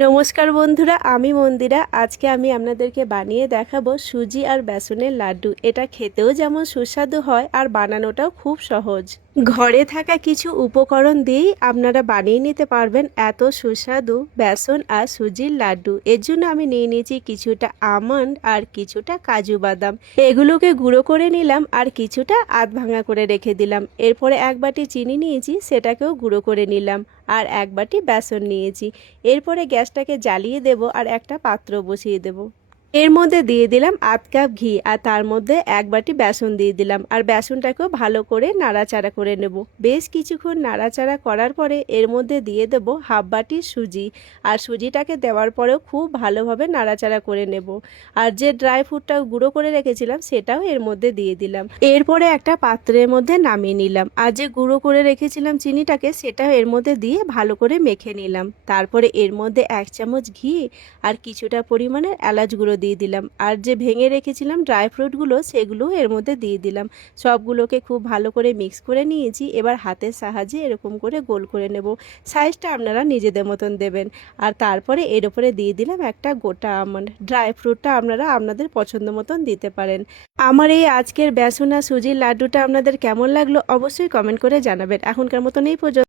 নমস্কার বন্ধুরা, আমি মন্দিরা। আজকে আমি আপনাদেরকে বানিয়ে দেখাবো সুজি আর বেসনের লাড্ডু। এটা খেতেও যেমন সুস্বাদু হয় আর বানানোটাও খুব সহজ। ঘরে থাকা কিছু উপকরণ দিয়েই আপনারা বানিয়ে নিতে পারবেন এত সুস্বাদু বেসন আর সুজির লাড্ডু। এর জন্য আমি নিয়ে নিয়েছি কিছুটা আমন্ড আর কিছুটা কাজু বাদাম। এগুলোকে গুঁড়ো করে নিলাম আর কিছুটা আধ ভাঙা করে রেখে দিলাম। এরপরে এক বাটি চিনি নিয়েছি, সেটাকেও গুঁড়ো করে নিলাম। আর এক বাটি বেসন নিয়েছি। এরপরে গ্যাসটাকে জ্বালিয়ে দেব আর একটা পাত্র বসিয়ে দেব। এর মধ্যে দিয়ে দিলাম আধ কাপ ঘি আর তার মধ্যে এক বাটি বেসন দিয়ে দিলাম আর বেসনটাকেও ভালো করে নাড়াচাড়া করে নেব। বেশ কিছুক্ষণ নাড়াচাড়া করার পরে এর মধ্যে দিয়ে দেব হাফ বাটি সুজি আর সুজিটাকে দেওয়ার পরেও খুব ভালোভাবে নাড়াচাড়া করে নেব। আর যে ড্রাই ফ্রুটটা গুঁড়ো করে রেখেছিলাম সেটাও এর মধ্যে দিয়ে দিলাম। এরপরে একটা পাত্রের মধ্যে নামিয়ে নিলাম আর যে গুঁড়ো করে রেখেছিলাম চিনিটাকে সেটাও এর মধ্যে দিয়ে ভালো করে মেখে নিলাম। তারপরে এর মধ্যে এক চামচ ঘি আর কিছুটা পরিমাণের এলাচ গুঁড়ো দিয়ে দিলাম আর যে ভেঙে রেখেছিলাম ড্রাই ফ্রুটগুলো সেগুলো এর মধ্যে দিয়ে দিলাম। সবগুলোকে খুব ভালো করে মিক্স করে নিয়েছি। এবার হাতের সাহায্যে এরকম করে গোল করে নেব। সাইজটা আপনারা নিজেদের মতন দেবেন। আর তারপরে এর উপরে দিয়ে দিলাম একটা গোটা আমন্ড। ড্রাই ফ্রুটটা আপনারা আপনাদের পছন্দ মতন দিতে পারেন। আমার এই আজকের বেসন আর সুজির লাড্ডুটা আপনাদের কেমন লাগলো অবশ্যই কমেন্ট করে জানাবেন। এখনকার মতন এই পর্যন্ত।